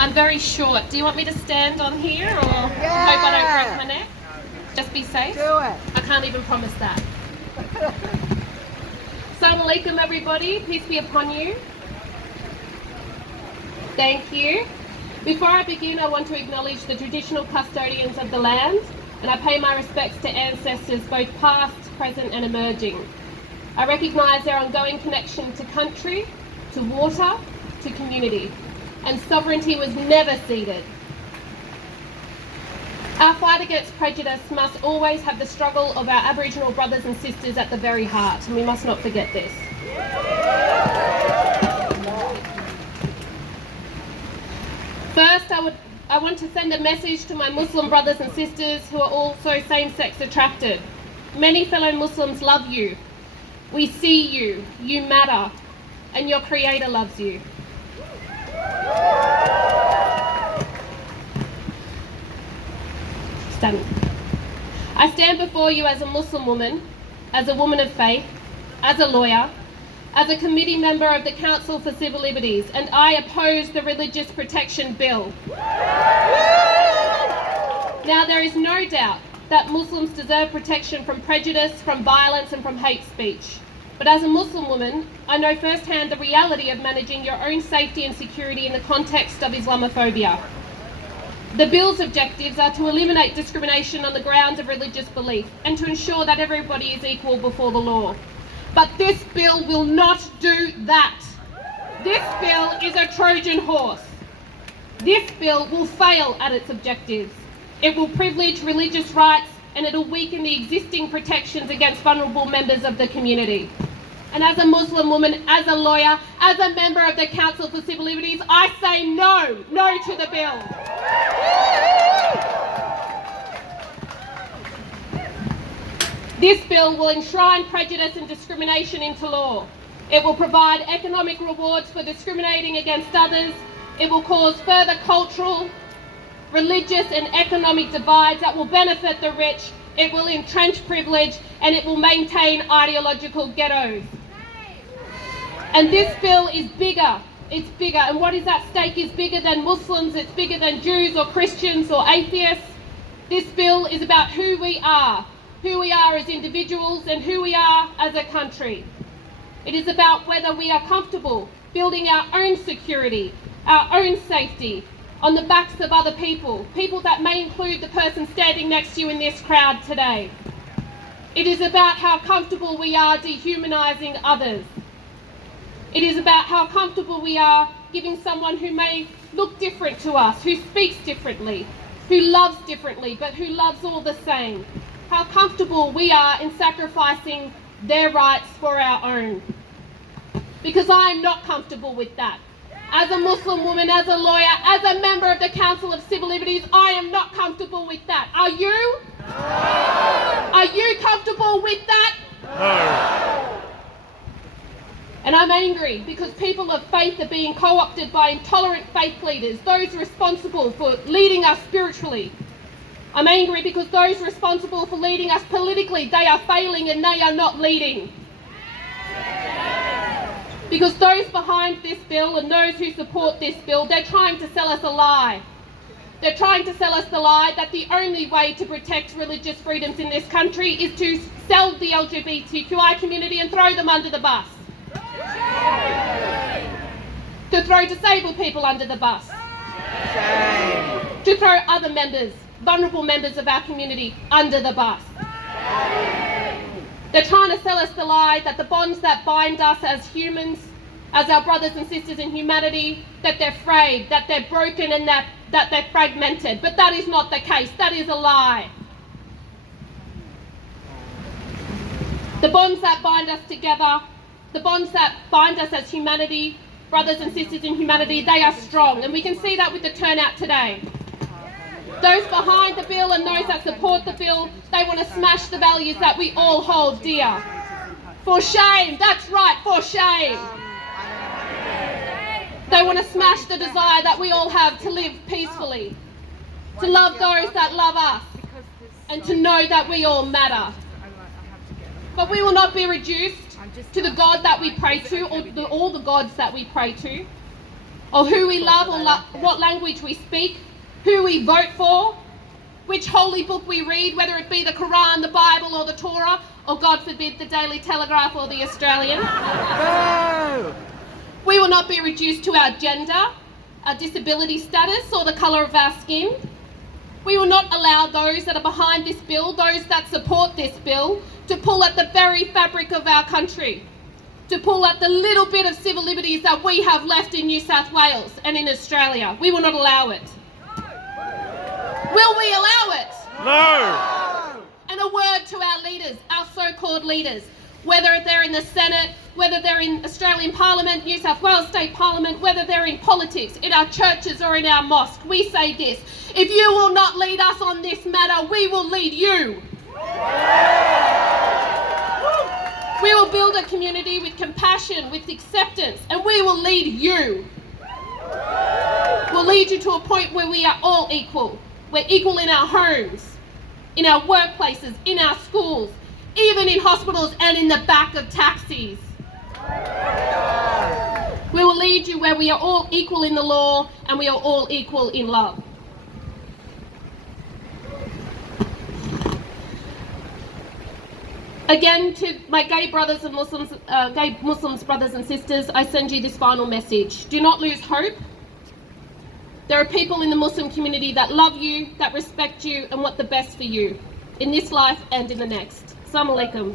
I'm very short. Do you want me to stand on here or hope I don't break my neck? Just be safe? Do it. I can't even promise that. Assalamu alaikum everybody, peace be upon you. Thank you. Before I begin, I want to acknowledge the traditional custodians of the land, and I pay my respects to ancestors both past, present and emerging. I recognise their ongoing connection to country, to water, to community, and sovereignty was never ceded. Our fight against prejudice must always have the struggle of our Aboriginal brothers and sisters at the very heart, and we must not forget this. First, I want to send a message to my Muslim brothers and sisters who are also same-sex attracted. Many fellow Muslims love you. We see you, you matter, and your Creator loves you. I stand before you as a Muslim woman, as a woman of faith, as a lawyer, as a committee member of the Council for Civil Liberties, and I oppose the Religious Protection Bill. Now, there is no doubt that Muslims deserve protection from prejudice, from violence and from hate speech. But as a Muslim woman, I know firsthand the reality of managing your own safety and security in the context of Islamophobia. The bill's objectives are to eliminate discrimination on the grounds of religious belief and to ensure that everybody is equal before the law. But this bill will not do that. This bill is a Trojan horse. This bill will fail at its objectives. It will privilege religious rights and it will weaken the existing protections against vulnerable members of the community. And as a Muslim woman, as a lawyer, as a member of the Council for Civil Liberties, I say no to the bill. This bill will enshrine prejudice and discrimination into law. It will provide economic rewards for discriminating against others. It will cause further cultural, religious and economic divides that will benefit the rich. It will entrench privilege and it will maintain ideological ghettos. And this bill is bigger. It's bigger. And what is at stake is bigger than Muslims. It's bigger than Jews or Christians or atheists. This bill is about who we are as individuals and who we are as a country. It is about whether we are comfortable building our own security, our own safety on the backs of other people that may include the person standing next to you in this crowd today. It is about how comfortable we are dehumanising others. It is about how comfortable we are giving someone who may look different to us, who speaks differently, who loves differently, but who loves all the same. How comfortable we are in sacrificing their rights for our own. Because I am not comfortable with that. As a Muslim woman, as a lawyer, as a member of the Council of Civil Liberties, I am not comfortable with that. Are you? No. Are you comfortable with that? No. And I'm angry because people of faith are being co-opted by intolerant faith leaders, those responsible for leading us spiritually. I'm angry because those responsible for leading us politically, they are failing and they are not leading. Because those behind this bill and those who support this bill, they're trying to sell us a lie. They're trying to sell us the lie that the only way to protect religious freedoms in this country is to sell the LGBTQI community and throw them under the bus. To throw disabled people under the bus. To throw other members, vulnerable members of our community under the bus. They're trying to sell us the lie that the bonds that bind us as humans, as our brothers and sisters in humanity, that they're frayed, that they're broken and that they're fragmented. But that is not the case. That is a lie. The bonds that bind us together, the bonds that bind us as humanity, brothers and sisters in humanity, they are strong. And we can see that with the turnout today. Those behind the bill and those that support the bill, they want to smash the values that we all hold dear. For shame, that's right, for shame. They want to smash the desire that we all have to live peacefully, to love those that love us, and to know that we all matter. But we will not be reduced to the God that we pray to, or all the gods that we pray to. or who we love or what language we speak, who we vote for, which holy book we read, whether it be the Quran, the Bible or the Torah, or God forbid the Daily Telegraph or the Australian. No! We will not be reduced to our gender, our disability status or the colour of our skin. We will not allow those that are behind this bill, those that support this bill, to pull at the very fabric of our country, to pull at the little bit of civil liberties that we have left in New South Wales and in Australia. We will not allow it. Will we allow it? No! And a word to our leaders, our so-called leaders, whether they're in the Senate, whether they're in Australian Parliament, New South Wales State Parliament, whether they're in politics, in our churches or in our mosque, we say this: if you will not lead us on this matter, we will lead you. We will build a community with compassion, with acceptance, and we will lead you. We'll lead you to a point where we are all equal. We're equal in our homes, in our workplaces, in our schools, even in hospitals and in the back of taxis. We will lead you where we are all equal in the law and we are all equal in love. Again, to my gay brothers and Muslims, gay Muslims brothers and sisters, I send you this final message. Do not lose hope. There are people in the Muslim community that love you, that respect you, and want the best for you in this life and in the next. Assalamu alaikum.